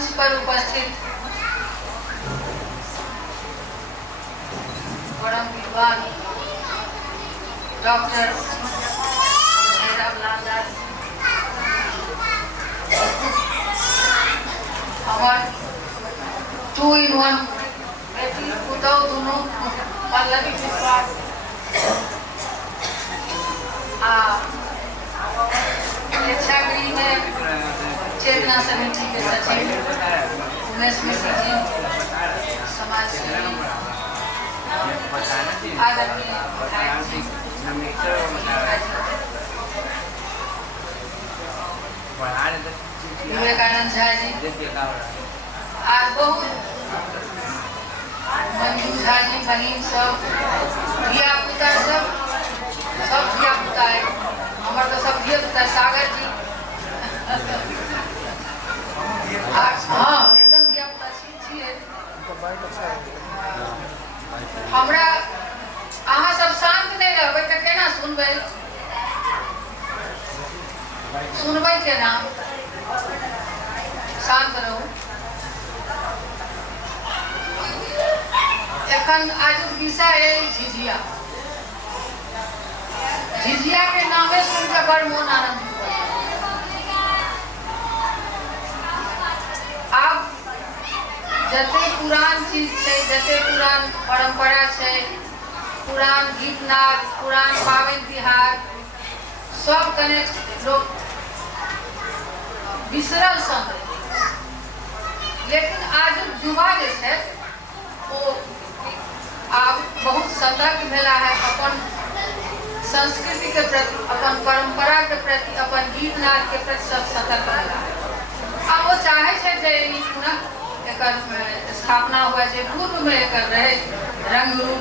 मंच पर उपस्थित परम विद्वान डॉक्टर भैरवलाल दास हमार 2 in 1 बेटी पुतौ दोनों पल्लवी विश्वास प्रेक्षागृह में चेतना समिति के सचिव उमेश मिश्र जी, समाज सेवी आदरणीय विवेकानंद झा जी आज बहुत मंजू झा जी बहन सब धिया पुता सब धिया पुता है हमारे तो सब धिया पुता सागर जी हाँ एकदम धिया पुता छिए हमरा अहाँ सब शांत नहीं रहबै त केना सुनबै केना शांत रहू। एखन आज विषय है झिझिया। झिझिया के नामे सुन के बड़ मोन आनंदित अब जते पुरान चीज है, जते पुरान परंपरा है, पुरान गीत नाद, पुरान पावन तिहार सब कने लोग बिसरल सन, लेकिन आज युवा जो है वो अब बहुत सतर्क भेला है अपन संस्कृति के प्रति, अपन परंपरा के प्रति, अपन गीत नाद के प्रति सब सतर्क भेला है। अब वो चाहे छे जे पुनः एकर स्थापना हुआ जे पूर्व में एकर रहे रंग रूप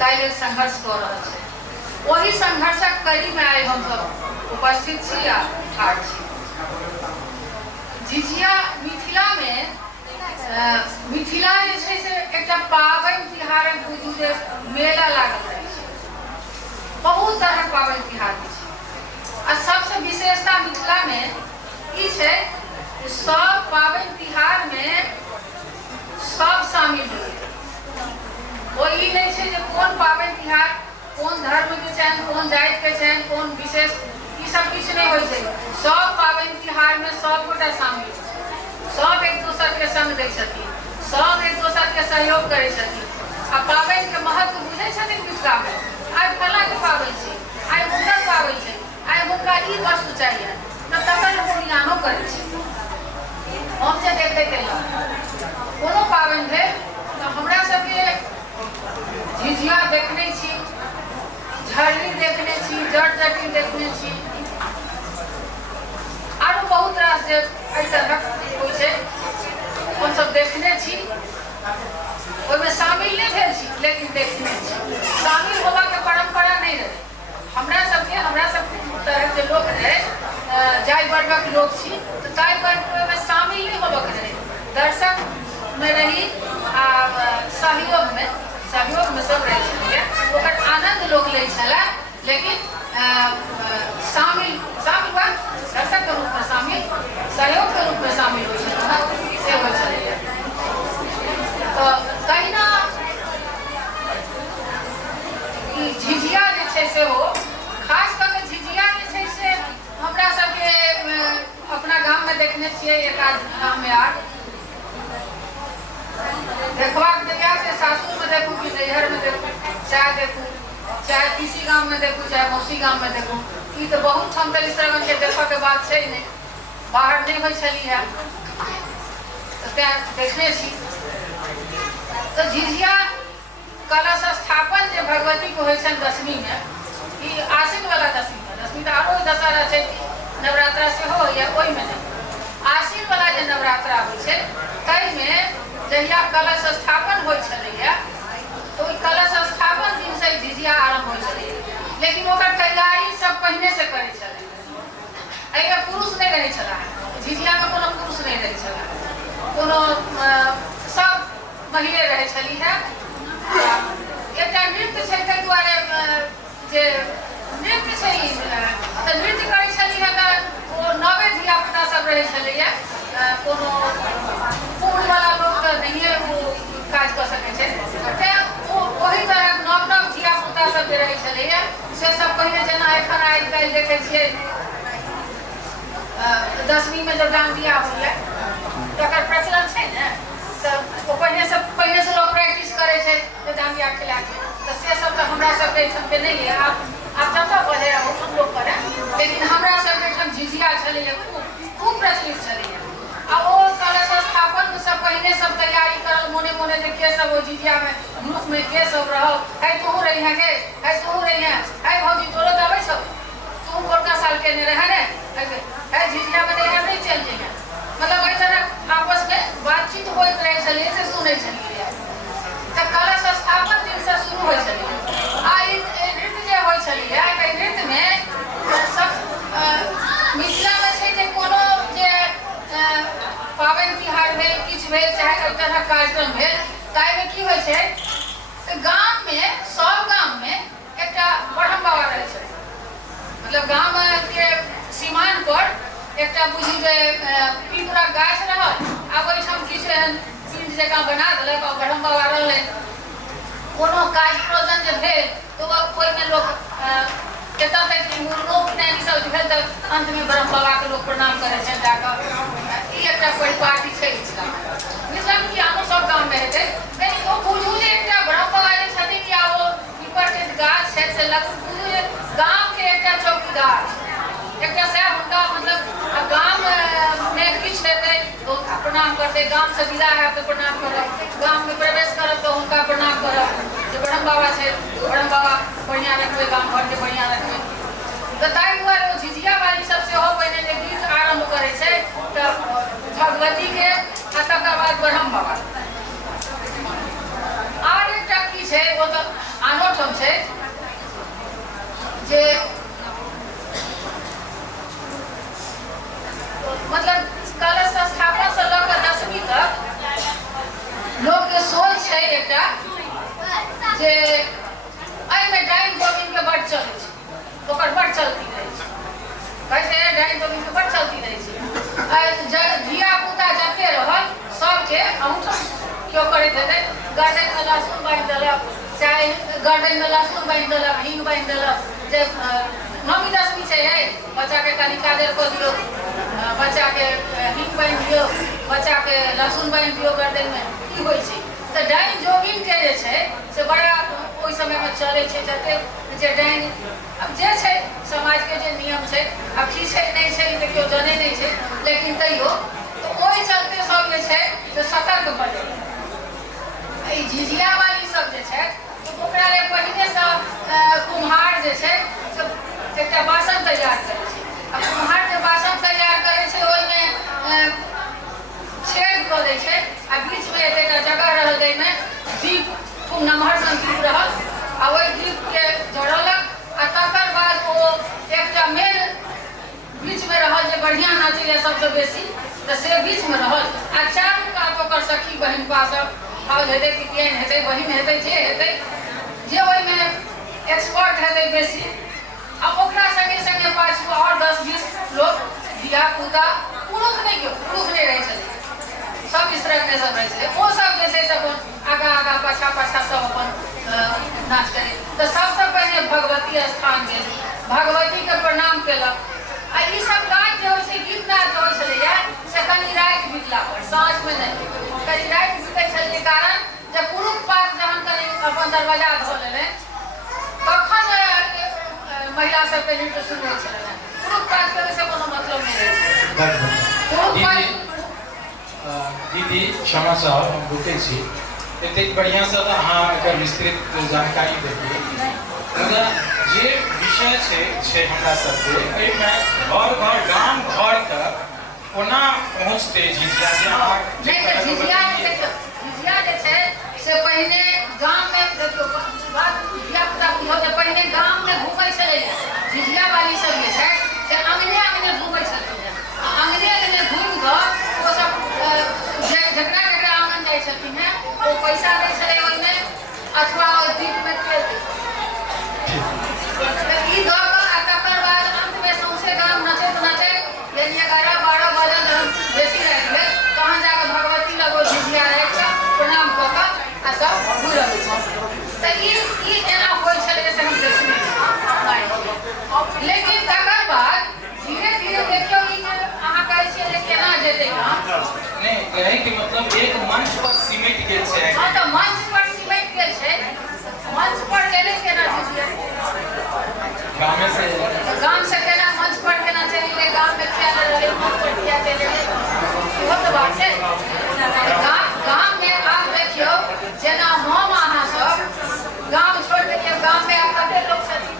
ताइले संघर्ष कर रहा है। वही संघर्षक कड़ी में आए हम सब उपस्थित छी आ ठाढ़ छी। झिझिया मिथिला में मिथिला जे छै से एकटा पावन तिहार बुझू जे मेला लागल रहे छै, बहुत तरह पावन तिहार छै आ सबसे विशेषता मिथिला में ई छै सब पावन तिहार में सब शामिल है। वो ई नहीं छै जे कौन पावन तिहार कौन धर्म के छन, कौन जाति के छन, कौन विशेष ई सब किछ नहीं होय छै। सब पावन तिहार में सब गोटा शामिल छै, सब एक दूसर के संग दै छथिन, सब एक दूसर के सहयोग करे छथिन आ पावन के महत्व बुझै छथिन। मिथिला में आइ फला के पावन छै, आइ हुनकर पावन छै, आइ हुनका ई वस्तु चाहिए त तकर गुणगानो करे छै। हम जे देखे केलहुँ कोनो पावन भेल त हमरा सबके झिझिया देखने छी, झरनी देखने छी, जट जटिन देखने छी, आरो बहुत रास जे एहि तरहक होइ छै हम सब देखने छी। ओहिमे शामिल नहीं भेल छी लेकिन देखने छी। शामिल होबा के परंपरा नहीं रहे हमरा सबके तरह के लोग रहे, जाय वर्गक लोग छी तो जाय वर्ग में शामिल नहीं होबा के रहे, दर्शक में रही आ सहयोग में सब रहे छलिए। ओकर आनंद लोग ले छला, लेकिन शामिल हुआ दर्शक के रूप में शामिल, सहयोग के रूप में शामिल हो से हो छलिए। तो कहिना ई झिझिया जे छै से हो खास करके झिझिया जे छै से हमरा सबके अपना गांव में देखने छियै, एक आध गांव में आर देखबाक जगह से सासुर में देखू कि नैहर में देखू, चाहे किसी गांव में देखू, चाहे मौसी गांव में देखू, ई तो बहुत हम इस तरह के देखा के बात छै नहीं, बाहर नहीं हो छली है तो देखने छी। तो झिझिया कलश स्थापन जे भगवती को होय छन दशमी में, ई आश्विन वाला दशमी तो आरो दशहरा छै नवरात्रा से हो या ओई में नहीं, आश्विन वाला जे नवरात्रा होय छै तै में जहिया कलश स्थापन होय छलैया तो कलश स्थापन दिन से झिझिया आरंभ होय छलैया, लेकिन ओकर तैयारी सब पहले से करे छलै। एहिमे पुरुष नहीं रहे छला, झिझिया में कोनो पुरुष नहीं रहे छला, कोनो सब महिले रहे छली है। एकटा नृत्य छै तै दुआरे जे नृत्य छै त नृत्य करे छली है त ओ नवे धिया पुता सब रहे छलैया, कोनो काज कऽ सकै छै। ओही तरह नव नव धियापुता सब जे रहै छलैए से सब पहिले जेना एखन आइ काल्हि देखै छियै 10वीं में जब डांडिया होइए तकर प्रचलन छै ने, तऽ ओ पहिने से लोक प्रैक्टिस करै छै जे डांडिया खेलाके, तऽ से सब तऽ हमरा सबके एहिठाम के नहि है। आब जतऽ बढ़े हम लोग करे, लेकिन हमरा सबके एहिठाम झिझिया छलैए, खूब प्रचलित छलैए। आ ओ कलश स्थापन से पहिने सब तैयारी करल मोने मोने जे के सब ओ झिझिया में ग्रुप में के सब रहल, है तू रही है के, है तू रही है, है भौजी तोरो तो आबै छौ, तू कोना साल के ने रहे ने, है झिझिया में नहीं चल जाइए। मतलब एहि तरह आपस में बातचीत होइत रहे छलिए से सुनै छलिए। तऽ कलश स्थापन दिन से शुरू होइ छलिए। आ ई नृत्य जे होइ छलिए, एहि नृत्य में सब मिथिला में छै जे कोनो जे पाबनि तिहार भेल, किछु भेल, चाहे एहि तरहक कार्यक्रम भेल, ताहिमे की होइ छै गाम में सब गाम में एकटा ब्रह्म बाबा रहै छथिन। मतलब गाम के सीमान पर एकटा बुझी जे पीपरक गाछ रहल, आब ओहिठाम किछु एहन पिंड जकाँ बना देलक आ ब्रह्म बाबा रहलै। कोनो काज प्रयोजन जे भेल तऽ ओहिमे लोक एतऽ तक कि मुर्गो उपनयन सब भेल तऽ अंत में ब्रह्म बाबा के लोक प्रणाम करै छै जाकऽ। ई एकटा परिपाटी छै मिथिला में कि आनो सब गाम में हेतै, लेकिन ओ बुझू जे एकटा ब्रह्म बाबा जे छथिन या ओ पीपर के गाछ छै से बुझू जे गाम के एकटा चौकीदार, एकटा सएह हुनका मतलब गाम में किछु हेतै तो प्रणाम करतै, गाम से विदा हैब तऽ प्रणाम करब, गाम में प्रवेश करब तऽ हुनका प्रणाम करब जे ब्रह्म बाबा छै, ब्रह्म बाबा बढ़िया रखबै, गाम घर के बढ़िया रखबै। तऽ ताहि दुआरे ओ झिझिया वाली सब सेहो पहिने जे गीत आरम्भ करै छै तऽ भगवती के आ तकर बाद ब्रह्म बाबा। आर एकटा की छै ओ तऽ आनो ठाम छै जे मतलब कलश स्थापना से लऽ कऽ 10वीं तक लोक के सोच छै एकटा जे एहिमे डाइन जोगिन के बड़ चलै छै, ओकर बड़ चलती रहै छै, कैसे डाइन जोगिन के बड़ चलती रहै छै। धिया पुता जते रहल सबके अहूठाम केओ करैत हेतै, गर्दन में लहसुन बांधि देलक, चाहे गर्दन में लहसुन बांधि देलक, हींग बांधि देलक, जे 9वीं 10वीं छै है बच्चा के कनी काजर कऽ दियौ, बच्चा के हींग बांधि दियौ, बच्चा के लहसुन बांधि दियौ गर्दन में, ई होइ छै। तऽ डाइन जोगिन के जे छै से बड़ा ओहि समय में चलै छै, जते जे डाइन अब जे छै समाज के जे नियम छै, अब की छै नहीं छै तऽ केओ जानै नहीं छै, लेकिन तैयो तो ओहि चलते सब जे छै से सतर्क भऽ जाइ। ई झिझिया वाली सब जे छै ओकरा लेल पहिने से कुम्हार जे छै से एकटा बासन तैयार करै छै। आ कुम्हार जे बासन तैयार करै छै ओहिमे छेद कऽ दै छै आ बीच में एकटा जगह रहल जाहिमे दीप खूब नमहर सन दीप रहल आ ओहि दीप के जड़लक आ तकर बाद ओ एकटा मेन बीच में रहल जे बढ़िया नाचैया सबसे बेसी, तऽ से बीच में रहल आ चारू कात ओकर सखी बहिनपा सब भाव हेतै, पितियन हेतै, बहिन हेतै, जे हेतै जे ओहिमे एक्सपर्ट हेतै बेसी, आ ओकरा संगे संगे पाछू और 10-20 लोग धिया पुता, पुरुष नहीं रहै छलै, सब स्त्री के सब रहै छलै, ओ सब जे छै से अपन आगा आगा पाछा पाछा सब अपन नाच करे। तऽ सबसे पहिने भगवती स्थान गेल, भगवती के प्रणाम केलक। आ ई सब गाछ जे होइ छै गीत नाच होइ छलैया से कनी राति बितला पर, साँझ में नहीं, कनी राति बितै छलै कारण जे पुरुष पात जहन कनी अपन दरवाजा धो लेलै तखन महिला सबके नृत्य शुरू होइ छलै। पुरुष पात करे से कोनो मतलब नहीं रहै छै। दीदी क्षमा चाहब हम रुकै छी, एतेक बढ़िया से अहाँ एकर विस्तृत जानकारी देलियै, मुदा जे विषय छै हमरा सबके एहिमे घर घर गाम घर तक कोना पहुँचतै झिझिया जे अहाँ झिझिया जे छै से पहिने गाम में देखियौ बात धिया पुता बुझो जे पहिने गाम में घूमै छलै, झिझिया वाली सब जे छै से अंगने अंगने घूमै छलै, अंगने अंगने घूमि कऽ ओ सब जकरा जकरा आंगन जाइ छलखिन हैं ओ पैसा दै छलै ओहिमे अथवा ओहि दीप में तेल दै छलै। ई दऽ कऽ आ तकर बाद अंत में सौंसे गाम नचैत नचैत यदि 11-12 बजे बेसी राति भेल तहन जाकऽ भगवती लग ओ झिझिया राखि कऽ प्रणाम कऽ कऽ आ कहे कि मतलब एक मंच पर सिमट गेल छै। हाँ तो मंच पर सिमट गेल छै, मंच पर गेले केना बुझिए गाँव से गांव से केना मंच पर केना चली ले, गांव में क्या रहे मंच पर किया चले वो तो बात है। गांव में आप देखियो जेना हम अहाँ सब गांव छोड़ के गांव में आप कते लोग छथिन,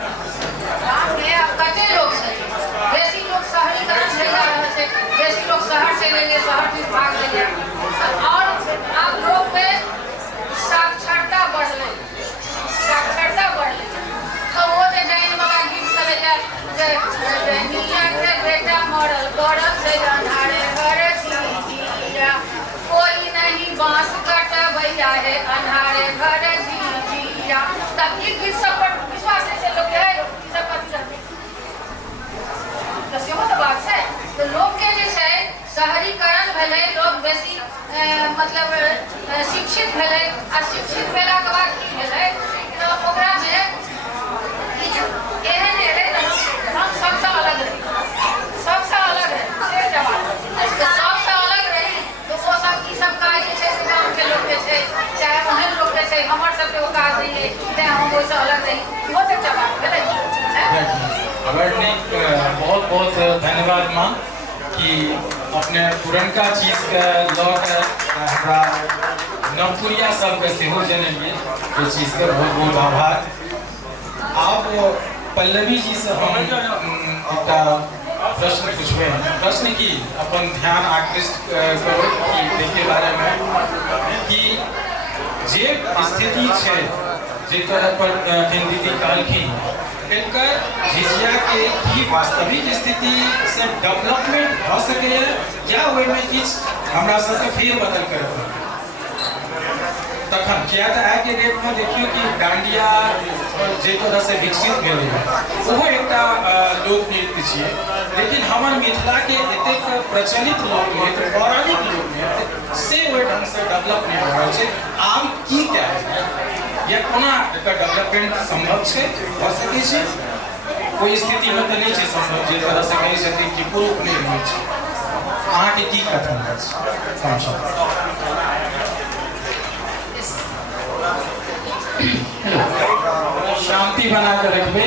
गांव में आप कते लोग छथिन, बेसी लोग शहरीकरण से जा रहे थे, बेसी लोग शहर से लेंगे, शहर में भाग लेंगे और आप लोग में साक्षरता बढ़ ले, साक्षरता बढ़ ले। तो वो जे डाइन वाला गीत चले जे नीला के बेटा मरल गरल से अंधारे घर जिया, कोई नहीं बांस कटबैया है अंधारे घर जिया। तब ई गीत सब पर विश्वास से लोग है सब पति तो सेहो तो बात है। तो लोग के जे छै शहरीकरण भेलै, लोग बेसी मतलब शिक्षित भेलै आ शिक्षित भेला के बाद की भेलै तो ओकरा में एहन एहन हम सबसे अलग रही, सबसे अलग है से जवाब तो सबसे अलग रही तो वो सब की सब काज जे छै गांव के लोग के छै चाहे ओहन लोग के छै हमर सब के काज नहीं है ते हम ओइ से अलग रही वो तो जवाब भेलै। बहुत बहुत धन्यवाद माँ कि अपने पुरनका चीज के लऽ के हमरा नवपुरिया सबके सेहो जनलिए ये चीज के बहुत बहुत आभार। आप पल्लवी जी से हम एक प्रश्न पूछबे, प्रश्न की अपन ध्यान आकृष्ट करो कि के बारे में कि जे स्थिति छै जे तरह पर दीदी कहलखिन एकर झिझिया के की वास्तविक स्थिति से डेवलपमेंट भ सकैए या ओहिमे किछु हमरा सबके फेर बदल करऽ पड़तै तखन किया तऽ आइ के डेट में देखियो कि डांडिया जे तरह से विकसित भेलै ओहो एकटा लोक नृत्य छियै, लेकिन हमर मिथिला के एतेक प्रचलित लोक नृत्य पौराणिक लोक नृत्य से ओहि ढंग से डेवलप नहि भऽ रहल छै। आब की कयल या कोना एकर डेवलपमेंट संभव छै, भऽ सकै छै? कोई स्थिति में तऽ नहि छै संभव जे तरह से कहै छथिन कि पुरुष नहि होइ छै। अहाँके की कथन अछि? शांति बना के रखबे।